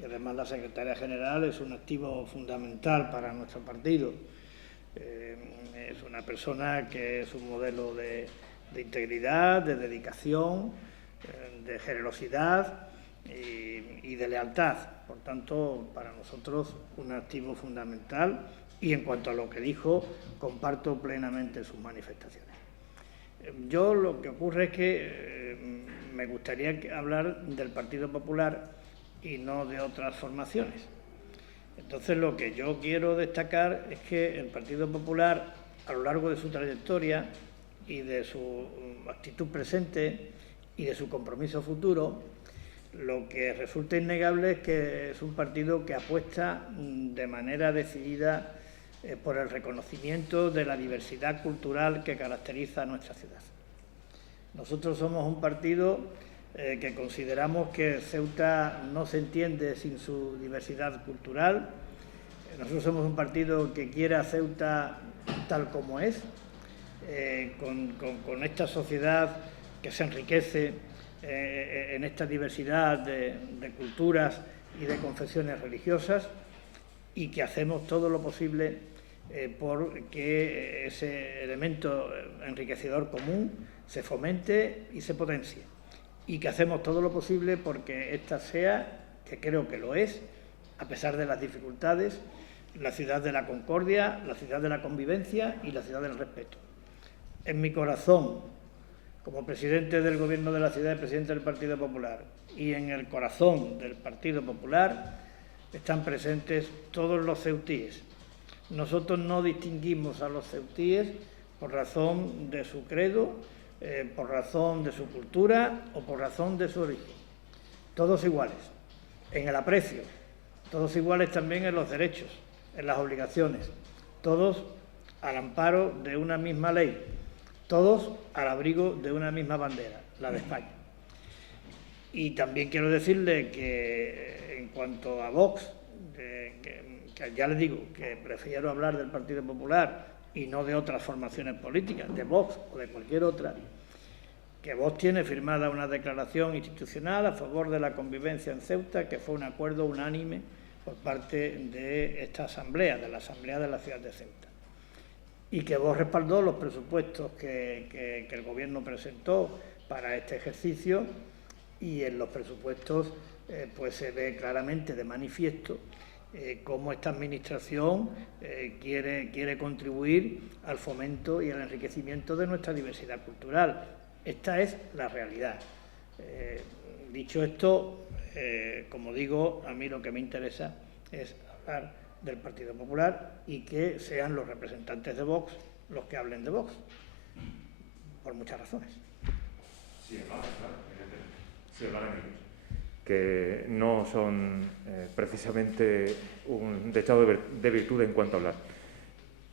y además la secretaria general es un activo fundamental para nuestro partido. es una persona que es un modelo de integridad, de dedicación, de generosidad y de lealtad. Por tanto, para nosotros un activo fundamental, y en cuanto a lo que dijo, comparto plenamente sus manifestaciones. Yo lo que ocurre es que me gustaría hablar del Partido Popular y no de otras formaciones. Entonces, lo que yo quiero destacar es que el Partido Popular, a lo largo de su trayectoria y de su actitud presente y de su compromiso futuro, lo que resulta innegable es que es un partido que apuesta de manera decidida por el reconocimiento de la diversidad cultural que caracteriza a nuestra ciudad. Nosotros somos un partido que consideramos que Ceuta no se entiende sin su diversidad cultural. Nosotros somos un partido que quiere a Ceuta tal como es, con esta sociedad que se enriquece en esta diversidad de culturas y de confesiones religiosas, y que hacemos todo lo posible por que ese elemento enriquecedor común se fomente y se potencie, y que hacemos todo lo posible porque esta sea, que creo que lo es, a pesar de las dificultades, la ciudad de la concordia, la ciudad de la convivencia y la ciudad del respeto. En mi corazón, como presidente del Gobierno de la ciudad y presidente del Partido Popular, y en el corazón del Partido Popular, están presentes todos los ceutíes. Nosotros no distinguimos a los ceutíes por razón de su credo, por razón de su cultura o por razón de su origen. Todos iguales en el aprecio, todos iguales también en los derechos, en las obligaciones, todos al amparo de una misma ley, todos al abrigo de una misma bandera, la de España. Y también quiero decirle que en cuanto a Vox, que ya le digo que prefiero hablar del Partido Popular y no de otras formaciones políticas, de Vox o de cualquier otra, que Vox tiene firmada una declaración institucional a favor de la convivencia en Ceuta, que fue un acuerdo unánime por parte de esta asamblea, de la Asamblea de la Ciudad de Ceuta, y que Vox respaldó los presupuestos que el Gobierno presentó para este ejercicio, y en los presupuestos pues se ve claramente de manifiesto cómo esta Administración quiere contribuir al fomento y al enriquecimiento de nuestra diversidad cultural. Esta es la realidad. Dicho esto, como digo, a mí lo que me interesa es hablar del Partido Popular y que sean los representantes de Vox los que hablen de Vox, por muchas razones. Sí, hablan ellos, que no son precisamente un dechado de virtud en cuanto a hablar.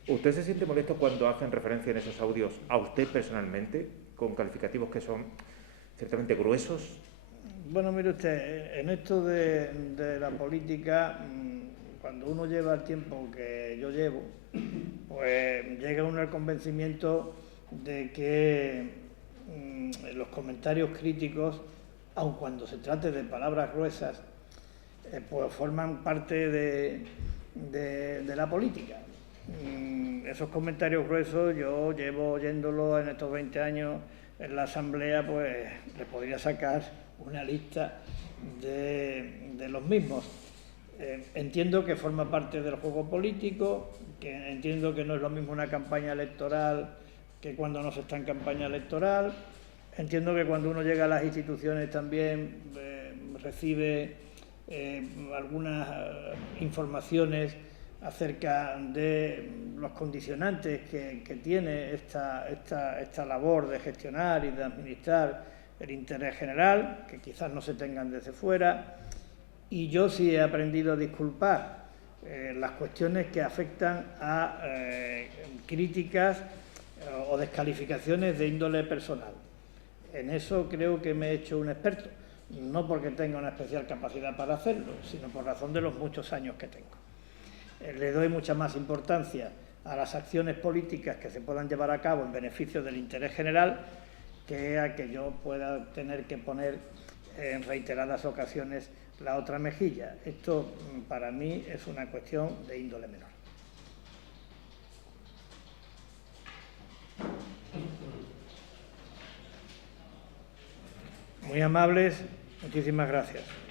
¿Usted se siente molesto cuando hacen referencia en esos audios a usted personalmente, con calificativos que son ciertamente gruesos? Bueno, mire usted, en esto de la política, cuando uno lleva el tiempo que yo llevo, pues llega uno al convencimiento de que los comentarios críticos, aun cuando se trate de palabras gruesas, pues forman parte de la política. Esos comentarios gruesos yo llevo oyéndolos en estos 20 años en la Asamblea, pues le podría sacar una lista de los mismos. Entiendo que forma parte del juego político, que entiendo que no es lo mismo una campaña electoral que cuando no se está en campaña electoral. Entiendo que cuando uno llega a las instituciones también recibe algunas informaciones acerca de los condicionantes que tiene esta labor de gestionar y de administrar el interés general, que quizás no se tengan desde fuera. Y yo sí he aprendido a disculpar las cuestiones que afectan a críticas o descalificaciones de índole personal. En eso creo que me he hecho un experto, no porque tenga una especial capacidad para hacerlo, sino por razón de los muchos años que tengo. Le doy mucha más importancia a las acciones políticas que se puedan llevar a cabo en beneficio del interés general que a que yo pueda tener que poner en reiteradas ocasiones la otra mejilla. Esto para mí es una cuestión de índole menor. Muy amables, muchísimas gracias.